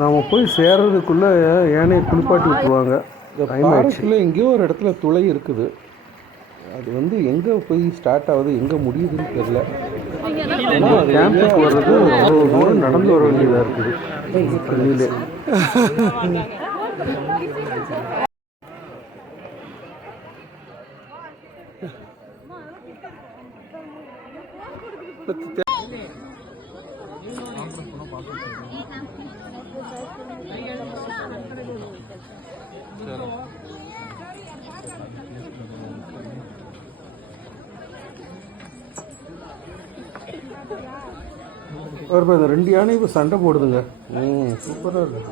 நாம் போய் சேர்றதுக்குள்ளே யானையை குளிப்பாட்டி விட்டுருவாங்க. பார்க்குள்ள எங்கேயோ ஒரு இடத்துல துளை இருக்குது. அது வந்து எங்கே போய் ஸ்டார்ட் ஆகுது எங்கே முடியுதுன்னு தெரில. கேம்புக்கு வர்றது அவ்வளோ தூரம் நடந்து வர வேண்டியதாக இருக்குது தண்ணியிலே. இந்த 2 யானை இப்போ சண்டை போடுதுங்க. சூப்பராக இருக்கு.